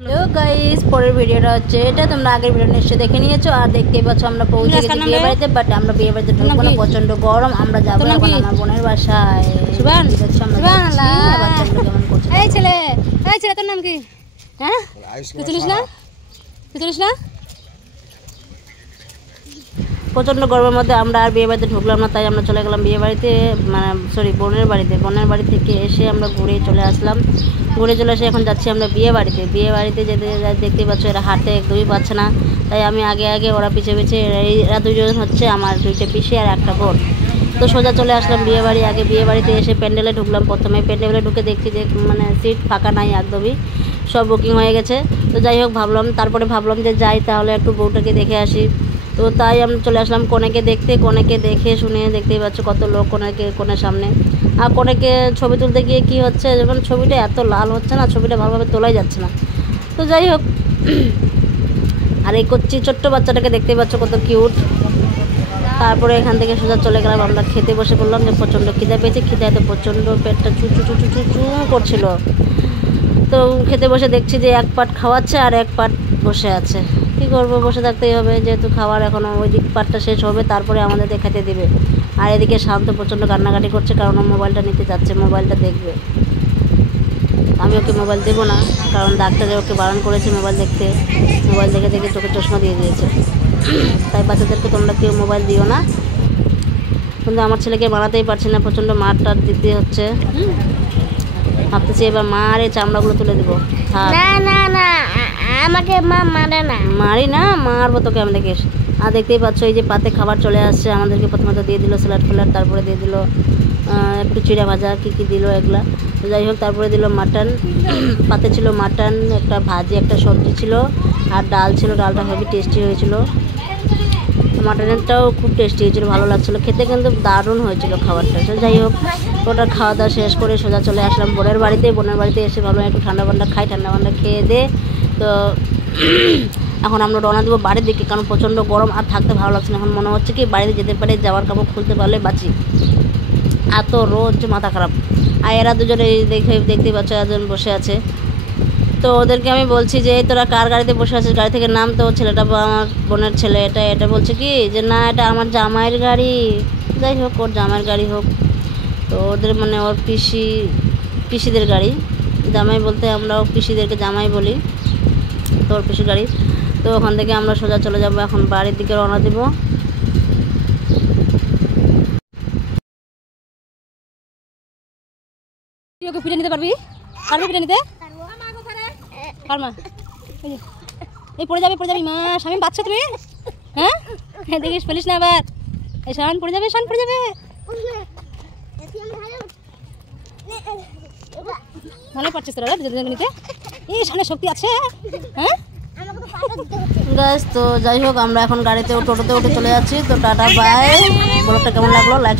Hello guys, পরের ভিডিওটা হচ্ছে এটা। তোমরা আগের ভিডিও নিশ্চয়ই দেখে নিয়েছো। আর দেখতেই পাচ্ছ আমরা পৌঁছে গেছি বিয়ে বাড়িতে। বাট আমরা বিয়ে বাড়িতে ঢুকবো না, প্রচন্ড গরম। আমরা যাবো এখন আমার বোনের বাসায়। এই ছেলে, তোর নাম কি? হ্যাঁ, তুই চিনিস না? প্রচণ্ড গরমের মধ্যে আমরা আর বিয়ে বাড়িতে ঢুকলাম না, তাই আমরা চলে গেলাম বিয়ে বাড়িতে, মানে বোনের বাড়িতে। বোনের বাড়ি থেকে এসে আমরা ঘুরে চলে আসলাম। ঘুরে চলে এসে এখন যাচ্ছি আমরা বিয়ে বাড়িতে। বিয়ে বাড়িতে যেতে দেখতেই পাচ্ছ এরা হাঁটতে একদমই পাচ্ছে না, তাই আমি আগে ওরা পিছে এরা দুজন হচ্ছে আমার দুইটা পিসি আর একটা বোন। তো সোজা চলে আসলাম বিয়ে বাড়ি। আগে বিয়ে বাড়িতে এসে প্যান্ডেলে ঢুকলাম। প্রথমে প্যান্ডেলে ঢুকে দেখছি যে মানে সিট ফাঁকা নাই, একদমই সব বুকিং হয়ে গেছে। তো যাই হোক তারপরে ভাবলাম যে যাই তাহলে একটু বউটাকে দেখে আসি। তো তাই আমরা চলে আসলাম কনেকে দেখতে। কনেকে দেখে শুনে দেখতেই পাচ্ছ কত লোক কনের সামনে। আর কনেকে ছবি তুলতে গিয়ে কী হচ্ছে, যখন ছবিটা এত লাল হচ্ছে না, ছবিটা ভালোভাবে তোলাই যাচ্ছে না। তো যাই হোক, আর এই ছোট্ট বাচ্চাটাকে দেখতেই পাচ্ছ কত কিউট। তারপরে এখান থেকে সোজা চলে গেলাম আমরা খেতে বসে পড়লাম, যে প্রচণ্ড খিদে পেয়েছে। খিদাতে প্রচণ্ড পেটটা চু করছিল। তো খেতে বসে দেখছি যে এক পাট খাওয়াচ্ছে আর এক পাট বসে আছে। কী করবো, বসে থাকতেই হবে, যেহেতু খাওয়ার এখনও ওই দিক পাটটা শেষ হবে, তারপরে আমাদেরকে খেতে দেবে। আর এদিকে শান্ত প্রচণ্ড কান্নাকাটি করছে, কারণ ও মোবাইলটা নিতে যাচ্ছে, মোবাইলটা দেখবে। আমি ওকে মোবাইল দেবো না, কারণ ডাক্তারে ওকে বারণ করেছে মোবাইল দেখতে। মোবাইল দেখে চোখে চশমা দিয়ে দিয়েছে। তাই বাচ্চাদেরকে তোমরা কেউ মোবাইল দিও না। কিন্তু আমার ছেলেকে মারাতেই পারছি না, প্রচণ্ড মারটার দিতে হচ্ছে। ভাবতেছি এবার মারে চামড়াগুলো তুলে দেবো। না আমাকে মা মারে না। মারি না, মারবো তোকে আমি, দেখিস। আর দেখতেই পাচ্ছ এই যে পাতে খাবার চলে আসছে আমাদেরকে। প্রথমত দিয়ে দিল স্যালাড ফ্যালাড, তারপরে দিয়ে দিল একটু চিড়া ভাজা, কী দিল এগুলা। তো যাই হোক, তারপরে দিল মাটন। পাতে ছিল মাটন, একটা ভাজি, একটা সবজি ছিল, আর ডাল ছিল। ডালটা হেভি টেস্টি হয়েছিল। মাটনেরটাও খুব টেস্টি হয়েছিল, ভালো লাগছিলো খেতে, কিন্তু দারুণ হয়েছিল খাবারটা। তো যাই হোক, ওটা খাওয়া দাওয়া শেষ করে সোজা চলে আসলাম বোনের বাড়িতে। বোনের বাড়িতে এসে ভাবলাম একটু ঠান্ডা পান্ডা খাই, ঠান্ডা পান্ডা খেয়ে দে। তো এখন আমরা রওনা দেবো বাড়ির দিকে, কারণ প্রচণ্ড গরম আর থাকতে ভালো লাগছে না। এখন মনে হচ্ছে কি বাড়িতে যেতে পারে, যাওয়ার কাপড় খুলতে পারলে বাঁচি। এত রোজ মাথা খারাপ। আর এরা দুজনে দেখতেই পাচ্ছ একজন বসে আছে। তো ওদেরকে আমি বলছি যে এই তোরা কার গাড়িতে বসে আছিস, গাড়ি থেকে নাম। তো ছেলেটা আমার বোনের ছেলে, এটা বলছে কি যে না এটা আমার জামাইয়ের গাড়ি। যাই হোক, ওর জামাইয়ের গাড়ি হোক। তো ওদের মানে ওর পিসিদের গাড়ি। জামাই বলতে আমরা পিসিদেরকে জামাই বলি। তো ওর পিসির গাড়ি। তো ওখান থেকে আমরা সোজা চলে যাবো, এখন বাড়ির দিকে রওনা দেবো। ওকে পিঠে নিতে পারবি পিঠে নিতে পারমা? এই পড়ে যাবে মা। স্বামী বাচ্চা তুমি, হ্যাঁ দেখিস ফেলিস না আবার। এই শান পড়ে যাবে ভালো পারছিস তোরা নিতে। এই শানের শক্তি আছে, হ্যাঁ গাইস। তো যাই হোক, আমরা এখন গাড়িতে টোটোতে উঠে চলে যাচ্ছি। তো টাটা বাই। ব্লগটা কেমন লাগলো লাইক